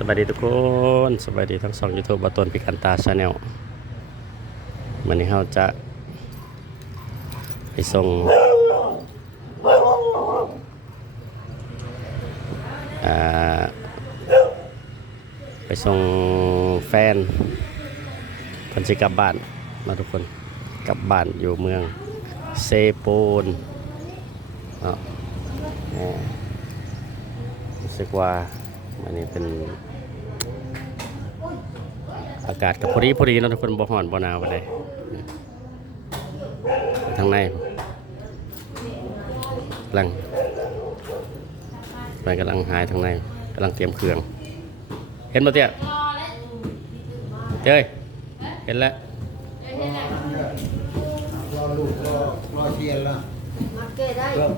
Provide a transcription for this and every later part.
สวัสดีทุกคนสวัสดีทั้งสองยูทูบบาตนพิกันตาชาแนลวันนี้เราจะ ไปส่งไปส่งแฟนคนสิกลับบ้านมาทุกคนกลับบ้านอยู่เมืองเซโปนเนาะอ่ารู้สึกว่า อันนี้เป็น อากาศกับพอดีพอดีนะทุกคนบ่ฮ้อนบ่หนาวปานใดไปทางในกำลังไปกำลังหายทางในกำลังเตรียมเครื่อง เห็นบ่เตี้ยเจ้ยเห็นแล้วรอลูกรอรอเทียนแล้ว มัดแก้ได้เริ่ม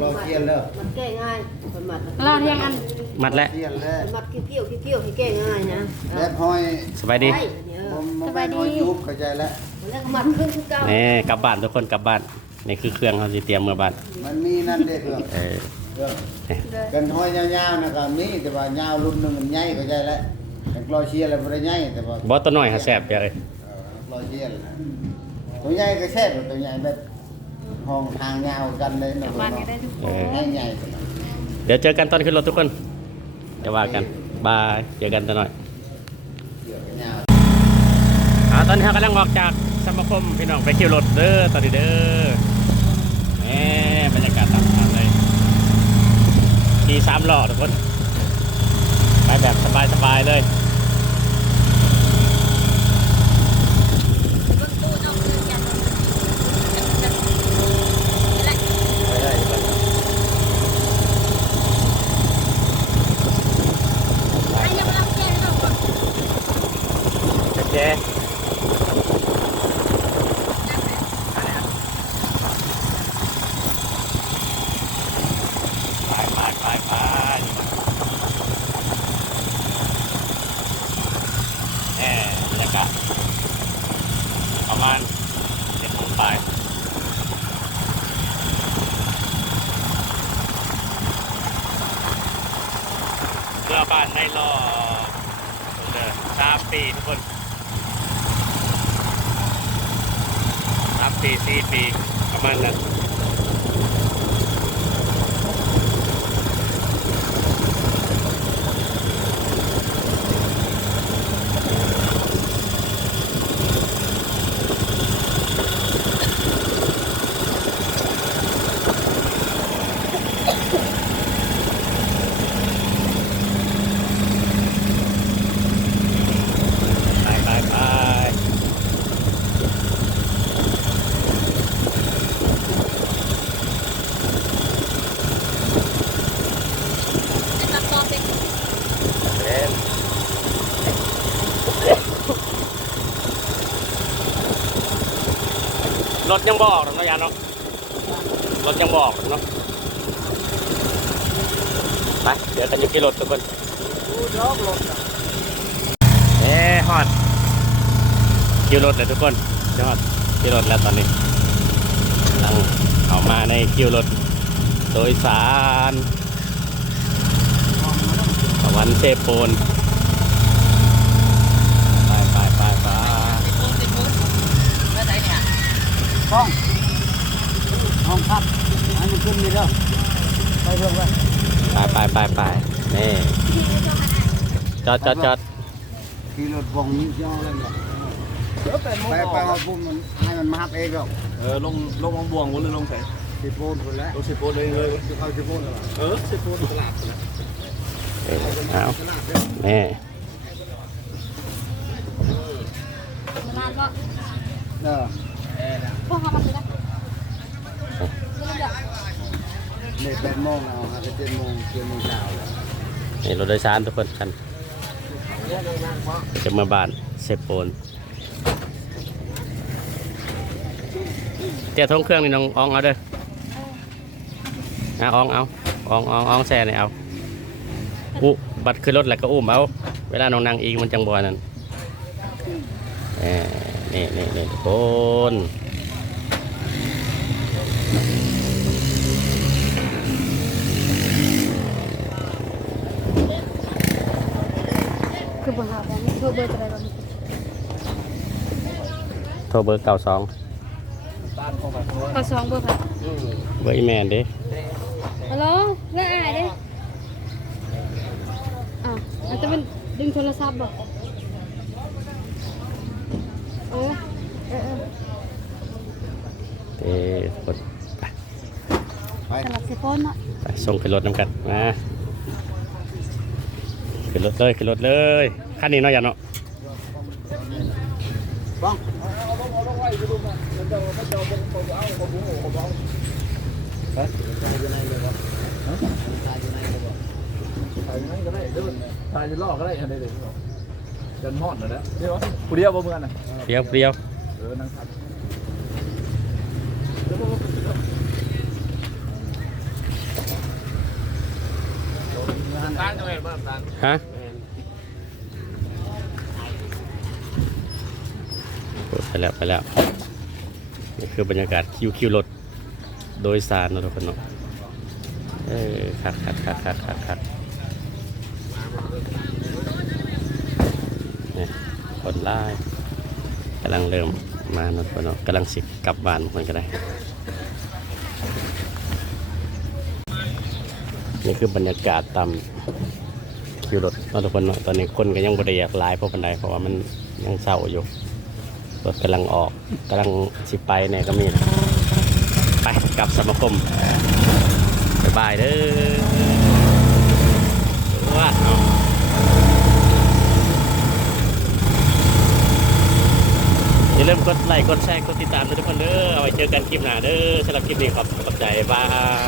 รอเทียนแล้วมัดแก้ง่ายคนมัดรอเที่ยงอันมัดแล้วเทียนแล้วมัดเกี้ยวๆเกี้ยวๆให้แก้ง่ายนะและห้อยสบายดีใช่เนี่ยผมมาไปห้อยยุบเข้าใจแล้วแล้วก็มัดขึ้นคือเก่านี่กลับบ้านทุกคนกลับบ้านนี่คือเครื่องเขาสิเตรียมเมื่อบ้านมันมีนั่นเด้เพื่อนเออเพื่อนกันห้อยยาวๆนะครับมีแต่ว่ายาวรุ่นหนึงมันใหญ่เข้าใจแล้วแต่รอเชียร์แล้วบ่ได้ใหญ่แต่ว่าบ่ตัวน้อยหาแซ่บเด้อเอ้ยเออรอเชียร์แล้วตัวใหญ่ก็แซ่บตัวใหญ่แบบ ห้องทางยาวกันเลยเนาะบ้านก็ได้ทุกเออใหญ่ๆตัวนั้นเดี๋ยวเจอกันตอนขึ้นรถทุกคนเดี๋ยวว่ากันบายเจอกันตัวน้อย เดี๋ยวก็ยาว อ่าตอนนี้เรากำลังออกจากสมาคมพี่น้องไปคิวรถเด้อตอนนี้เด้อแหมบรรยากาศตามทางเลยขี่สามล้อทุกคนไปแบบสบายๆเลย เจ๊ไปไปไปไปแหมบรรยากาศประมาณเจ็ดโมงไปเพื่ อบ้านไร่ล่อเดินสามปีทุกคนสามปีสี่ปีประมาณนั้นไปไปไป เล่น รถยังบออกหรอกเนาะยานเนาะรถยังบออกเนาะไปเดี๋ยวกันอยู่ที่รถทุกคนดูดอกรถน่ะเอ้ฮอดคิวรถเลยทุกคนยอดคิวรถแล้วตอนนี้กำลังเข้ามาในคิวรถโดยสารสวรรค์เชฟโปนไปไปไปไป ห้องห้องพักให้มันขึ้นนี่เด้อไปเรื่องไปไปไปไปไปนี่จอดจอดจอดขี่รถวงนี้ย่อเลยเนี่ยไปไปเอาปุ่มมันให้มันมาฮับเองหรอกเออลงลงวังบวงวนหรือลงแสงสิโปนคนแล้วลงสิบโปนเลยเลยจะเข้าสิโปนแล้วเออสิบโปนตลาดนะเออเอาตลาดเด้อนี่ร้านก็เด้อ พวกเขามาซื้อได้เด็กแปดโมงเอาฮะเจ็ดโมงเจ็ดโมงเช้าแล้วนี่รถโดยสารทุกคนคันจะมาบ้านเซโปนเตี้ยท้องเครื่องนี่น้องอองเอาเด้อเอาอองเอาอองอองอองแซ่เนี่เอาอุบัตรขึ้นรถแล้วก็อุ้มเอา เวลาน้องนั่งอีกมันจังบัวนั่นเออ นี่นี่นี่ทุกคนคือบ่หาบ่โทรเบอร์อะไรบ่โทรเบอร์เก้าสองบ้านเข้าไปข้างนอกก็สองเบอร์ค่ะเบอร์อีแมนเด้ฮัลโหลเรื่องอะไรเด้อะมันจะเป็นดึงโทรศัพท์บ่ เออเออเออเอ้กดไปไปสลับสิโฟนเนาะไปส่งขึ้นรถน้ำกันมาขึ้นรถเลยขึ้นรถเลยขั้นนี้เนาะอย่าเนาะบ้องถ่ายงั้นก็ได้เดินถ่ายจะลอกก็ได้อันใดเดี๋ยว เดินหอดหน่อยแล้วเดี๋ยวผู้เดียวบ่เมือนน่ะเปรี้ยวเปรี้ยวเออนั่งทับตาลจะเห็นบ้างตาลฮะโอ้ไปแล้วไปแล้วนี่คือบรรยากาศคิวคิวรถโดยสารเนาะทุกคนเนาะเออคักคักคักคักคักคัก นี่คนไล่กำลังเริ่มมาเนาะทุกคนเนาะกำลังสิกลับบ้านคนก็ได้ นี่คือบรรยากาศตามคิวรถเนาะทุกคนเนาะตอนนี้คนก็ยังบริยากหลายเพราะปันไดเพราะว่ามันยังเศร้าอยู่รถกำลังออกกำลังสิไปเนี่ยก็มีไปกลับสมาคมบายบายเด้อว่าเนาะอย่า ลืมกดไลค์กดแชร์กดติดตามด้วยทุกคนเด้อเอาไว้เจอกันคลิปหน้าเด้อสำหรับคลิปนี้ขอบขอบใจบ๊ายบา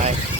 ย